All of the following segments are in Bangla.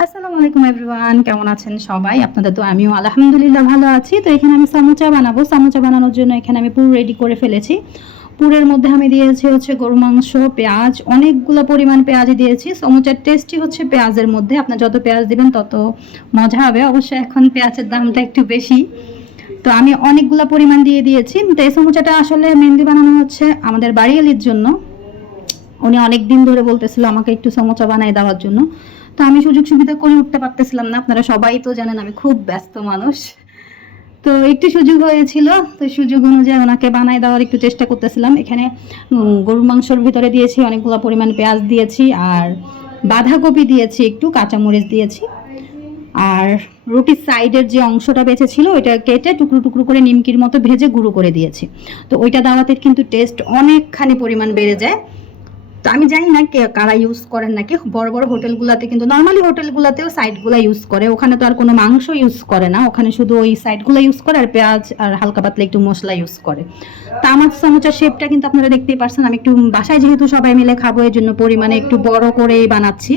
আসসালামু আলাইকুম এভরিওয়ান, কেমন আছেন সবাই? আপনাদের তো আমিও আলহামদুলিল্লাহ ভালো আছি। তো এখানে আমি সামোচা বানাবো। সামোচা বানানোর জন্য এখানে আমি পুর রেডি করে ফেলেছি। পুরের মধ্যে আমি দিয়েছি হচ্ছে গরু মাংস, পেঁয়াজ, অনেকগুলো পরিমাণ পেঁয়াজ দিয়েছি। সমুচার টেস্টই হচ্ছে পেঁয়াজের মধ্যে। আপনার যত পেঁয়াজ দিবেন তত মজা হবে। অবশ্যই এখন পেঁয়াজের দামটা একটু বেশি। তো আমি অনেকগুলো পরিমাণ দিয়ে দিয়েছি। তো এই সমুচাটা আসলে মেহেন্দি বানানো হচ্ছে আমাদের বাড়িয়ালির জন্য। উনি অনেক দিন ধরে বলতেছিল আমাকে একটু সমোচা বানায় দেওয়ার জন্য। তো আমি সুযোগ সুবিধা করে উঠতে পারতেছিলাম না, আপনারা সবাই তো জানেন আমি খুব ব্যস্ত মানুষ। তো একটু সুযোগ হয়েছিল, তো সুযোগ অনুযায়ী ওনাকে বানায় দেওয়ার একটু চেষ্টা করতেছিলাম। এখানে গরুর মাংসর ভিতরে দিয়েছি, অনেকগুলো পরিমাণ পেঁয়াজ দিয়েছি আর বাঁধাকপি দিয়েছি, একটু কাঁচামরিচ দিয়েছি। আর রুটির সাইডের যে অংশটা বেঁচে ছিল ওইটা কেটে টুকরো টুকরো করে নিমকির মতো ভেজে গুঁড়ো করে দিয়েছি। তো ওইটা দেওয়াতে কিন্তু টেস্ট অনেকখানি পরিমাণ বেড়ে যায়। তো আমি জানি না কে, কারা ইউজ করেন নাকি বড় বড় হোটেলগুলোতে কিন্তু নর্মালি হোটেলগুলোতেও সাইডগুলো ইউজ করে। ওখানে তো আর কোনো মাংস ইউজ করে না। ওখানে শুধু ওই সাইডগুলো ইউজ করে আর পেঁয়াজ আর হালকা পাতলা একটু মশলা ইউজ করে। তা আমার সমুচার শেপটা কিন্তু আপনারা দেখতেই পারছেন। আমি একটু বাসায় যেহেতু সবাই মিলে খাব এই জন্য পরিমাণে একটু বড় করেই বানাচ্ছি।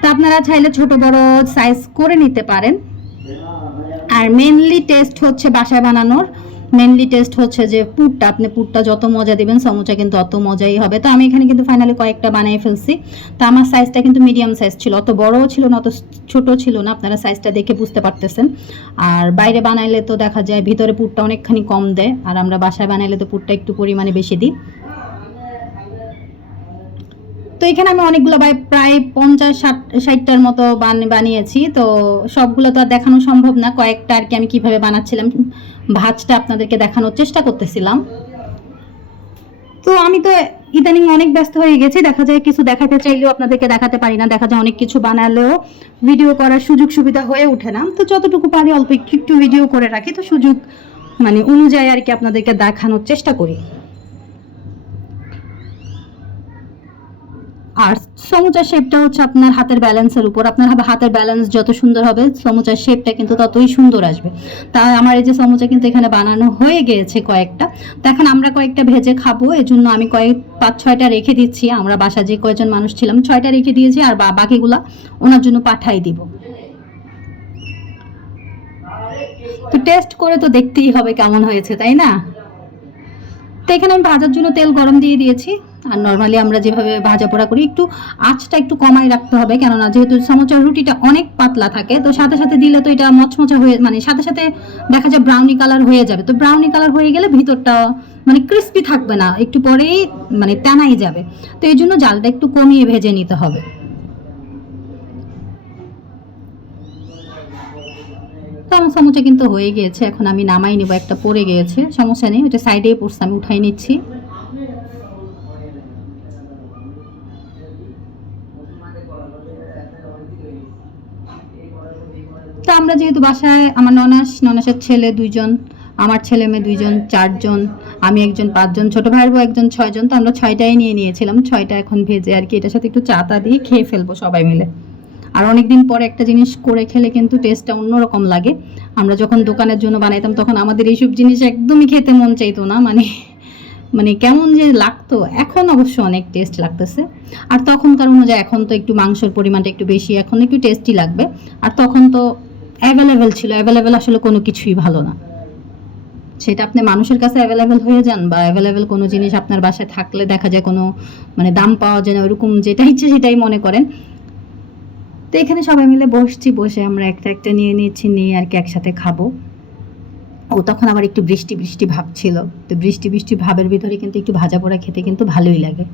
তা আপনারা চাইলে ছোট, বড় সাইজ করে নিতে পারেন। আর মেনলি টেস্ট হচ্ছে বাসায় বানানোর। মেনলি টেস্ট হচ্ছে যে পুরটা, আপনি পুরটা যত মজা দেবেন, সমুচা কিন্তু অত মজাই হবে। তো আমি এখানে কিন্তু ফাইনালি কয়েকটা বানিয়ে ফেলছি। তো আমার সাইজটা কিন্তু মিডিয়াম সাইজ ছিল। অত বড়ও ছিল না, অত ছোট ছিল না, আপনারা সাইজটা দেখে বুঝতে পারতেছেন। আর বাইরে বানাইলে তো দেখা যায় ভিতরে পুরটা অনেকখানি কম দেয়, আর আমরা বাসায় বানাইলে তো পুরটা একটু পরিমাণে বেশি দিই। তো এখানে আমি অনেকগুলো প্রায় পঞ্চাশ ষাট, ষাটটার মতো বান- বানিয়েছি। তো সবগুলো তো আর দেখানো সম্ভব না। কয়েকটা আর কি আমি কীভাবে বানাচ্ছিলাম, ভাজটা আপনাদেরকে দেখানোর চেষ্টা করতেছিলাম। তো আমি তো ইদানিং অনেক ব্যস্ত হয়ে গেছি। দেখা যায় কিছু দেখাতে চাইলেও আপনাদেরকে দেখাতে পারি না। দেখা যায় অনেক কিছু বানালেও ভিডিও করার সুযোগ সুবিধা হয়ে ওঠে না। তো যতটুকু পারি অল্প একটু একটু ভিডিও করে রাখি। তো সুযোগ মানে অনুযায়ী আর কি আপনাদেরকে দেখানোর চেষ্টা করি। আর সমুচার শেপটা হচ্ছে আপনার হাতের ব্যালেন্সের উপর। আপনার হাতের ব্যালেন্স যত সুন্দর হবে, সমুচার শেপটা কিন্তু ততই সুন্দর আসবে। তা আমার এই যে সমুচা কিন্তু এখানে বানানো হয়ে গিয়েছে কয়েকটা। তো এখন আমরা কয়েকটা ভেজে খাব। এজন্য আমি কয়েক পাঁচ, ছয়টা রেখে দিচ্ছি। আমরা বাসা যে কয়েকজন মানুষ ছিলাম, ছয়টা রেখে দিয়েছি আর বাকিগুলা ওনার জন্য পাঠাই দিব। তো টেস্ট করে তো দেখতেই হবে কেমন হয়েছে, তাই না? তো এখানে আমি ভাজার জন্য তেল গরম দিয়ে দিয়েছি। আর নর্মালি আমরা যেভাবে ভাজা পোড়া করি, একটু আঁচটা একটু কমাই রাখতে হবে। কেননা যেহেতু সমোচার রুটিটা অনেক পাতলা থাকে, তো সাথে সাথে দিলে তো এটা মচমচা হয়ে মানে সাথে সাথে দেখা যায় ব্রাউনি কালার হয়ে যাবে। তো ব্রাউনি কালার হয়ে গেলে ভিতরটা মানে ক্রিস্পি থাকবে না, একটু পরেই মানে টানাই যাবে। তো এই জন্য জালটা একটু কমিয়ে ভেজে নিতে হবে। তো আমার সমস্যা কিন্তু হয়ে গিয়েছে, এখন আমি নামাই নেব, একটা পড়ে গিয়েছে সমস্যা নেই ওটা সাইডেই পড়ছে, আমি উঠাই নিচ্ছি। তো আমরা যেহেতু বাসায়, আমার ননাস, ননাসের ছেলে দুইজন, আমার ছেলে মেয়ে দুইজন, চারজন, আমি একজন, পাঁচজন, ছোট ভাইয়ের বউ একজন, ছয়জন, তো আমরা ছয়টাই নিয়ে নিয়েছিলাম। ছয়টা এখন ভেজে আর কি, এটার সাথে একটু চা তা দিয়ে খেয়ে ফেলব সবাই মিলে। আর অনেকদিন পরে একটা জিনিস করে খেলে কিন্তু টেস্টটা অন্যরকম লাগে। আমরা যখন দোকানের জন্য বানাইতাম তখন আমাদের এইসব জিনিস একদমই খেতে মন চাইতো না মানে মানে কেমন যে লাগতো। এখন অবশ্য অনেক টেস্ট লাগতেছে। আর তখনকার অনুযায়ী এখন তো একটু মাংসের পরিমাণটা একটু বেশি, এখন একটু টেস্টি লাগবে। আর তখন তো অ্যাভেলেবেল ছিল অ্যাভেলেবেল আসলে কোনো কিছুই ভালো না। সেটা আপনি মানুষের কাছে অ্যাভেলেবেল হয়ে যান বা অ্যাভেলেবেল কোনো জিনিস আপনার বাসায় থাকলে দেখা যায় কোনো মানে দাম পাওয়া যায় না, ওইরকম যেটা ইচ্ছে সেটাই মনে করেন। তো এখানে সবাই মিলে বসছি, বসে আমরা একটা একটা নিয়ে নিচ্ছি, নিয়ে আর কি একসাথে খাব। ও তখন আবার একটু বৃষ্টি বৃষ্টি ভাব ছিল। তো বৃষ্টি বৃষ্টি ভাবের ভিতরে কিন্তু একটু ভাজা পোড়া খেতে কিন্তু ভালোই লাগে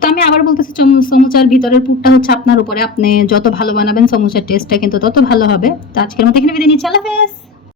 তো আমি আবার বলতেছে সমুচার ভিতরের পুরটা হচ্ছে আপনার উপরে। আপনি যত ভালো বানাবেন সমুচার টেস্টটা কিন্তু তত ভালো হবে। তো আজকের মতো এখানে বিদায় নিচ্ছি। আল্লাহ হাফেজ।